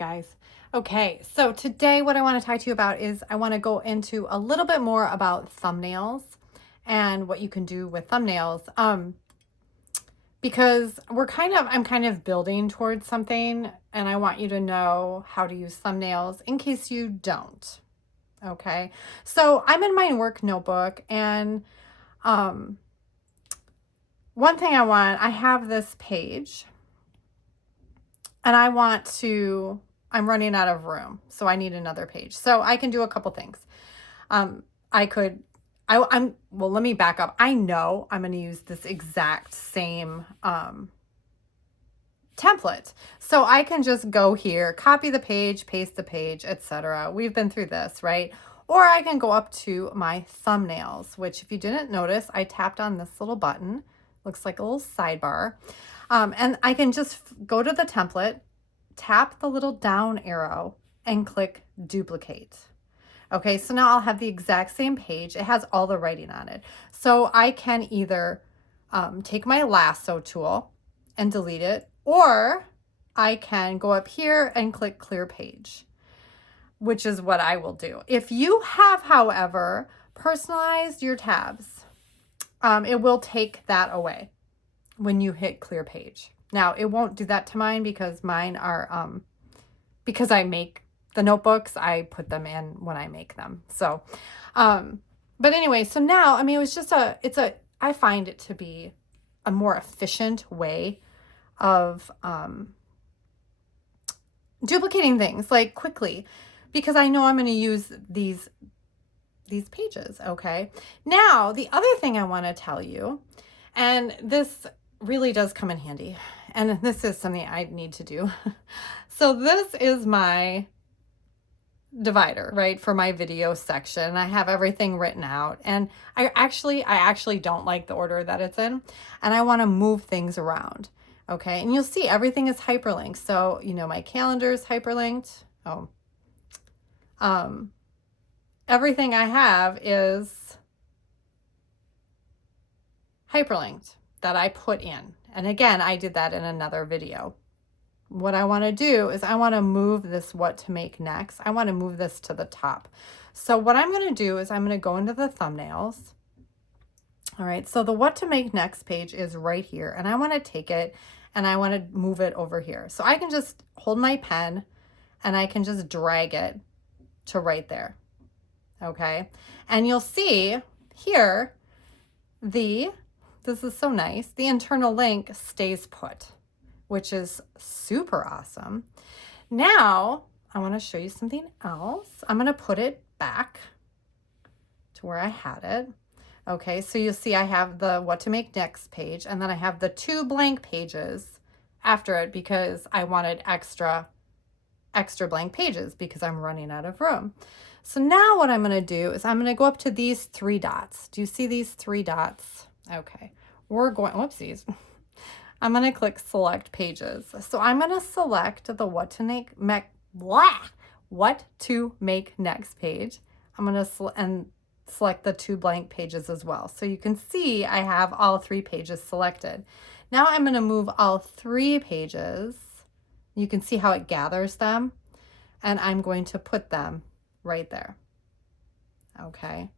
guys. Okay, so today what I want to talk to you about is I want to go into a little bit more about thumbnails and what you can do with thumbnails. Because I'm kind of building towards something, and I want you to know how to use thumbnails in case you don't. Okay, so I'm in my work notebook, and one thing I have this page, and I'm running out of room, so I need another page. So I can do a couple things. Let me back up. I know I'm going to use this exact same template. So I can just go here, copy the page, paste the page, etc. We've been through this, right? Or I can go up to my thumbnails, which if you didn't notice, I tapped on this little button. Looks like a little sidebar. And I can just go to the template, tap the little down arrow, and click duplicate. Okay, so now I'll have the exact same page. It has all the writing on it. So I can either take my lasso tool and delete it, or I can go up here and click clear page, which is what I will do. If you have, however, personalized your tabs, it will take that away when you hit clear page. Now, it won't do that to mine because mine are, because I make the notebooks, I put them in when I make them. So, but anyway, so now, I mean, it was just I find it to be a more efficient way of duplicating things like quickly, because I know I'm going to use these pages. Okay. Now, the other thing I want to tell you, and this really does come in handy, and this is something I need to do. So this is my divider, right, for my video section. I have everything written out, and I actually don't like the order that it's in, and I want to move things around. Okay, and you'll see everything is hyperlinked. So, you know, my calendar is hyperlinked. Everything I have is hyperlinked that I put in. And again, I did that in another video. What I want to do is I want to move this what to make next. I want to move this to the top. So what I'm going to do is I'm going to go into the thumbnails. All right, so the what to make next page is right here, and I want to take it and I want to move it over here. So I can just hold my pen and I can just drag it to right there. Okay, and you'll see here, this is so nice, the internal link stays put, which is super awesome. Now, I want to show you something else. I'm going to put it back to where I had it. Okay, so you'll see I have the what to make next page, and then I have the 2 blank pages after it because I wanted extra blank pages because I'm running out of room. So now what I'm going to do is I'm going to go up to these 3 dots. Do you see these 3 dots? Okay, whoopsies. I'm going to click select pages. So I'm going to select the what to make next page. I'm going to select the 2 blank pages as well. So you can see I have all 3 pages selected. Now I'm going to move all 3 pages. You can see how it gathers them, and I'm going to put them right there. Okay.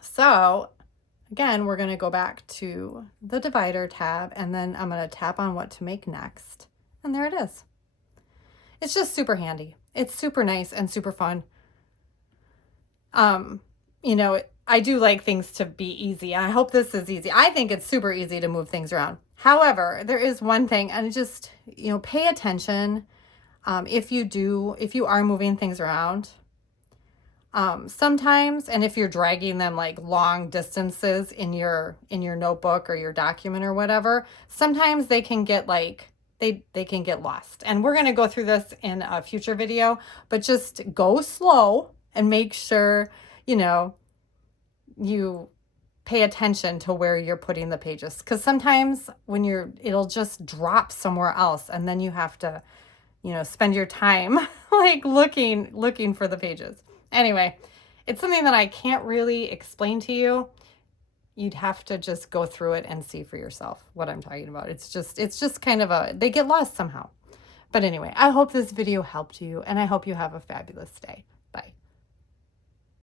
So again, we're going to go back to the divider tab, and then I'm going to tap on what to make next. And there it is. It's just super handy. It's super nice and super fun. You know, I do like things to be easy. I hope this is easy. I think it's super easy to move things around. However, there is one thing, and just, you know, pay attention. If you are moving things around, sometimes, and if you're dragging them like long distances in your notebook or your document or whatever, sometimes they can get they can get lost. And we're going to go through this in a future video, but just go slow and make sure, you know, you pay attention to where you're putting the pages, because sometimes when it'll just drop somewhere else, and then you have to, you know, spend your time like looking for the pages. Anyway, it's something that I can't really explain to you. You'd have to just go through it and see for yourself what I'm talking about. It's just kind of they get lost somehow. But anyway, I hope this video helped you, and I hope you have a fabulous day.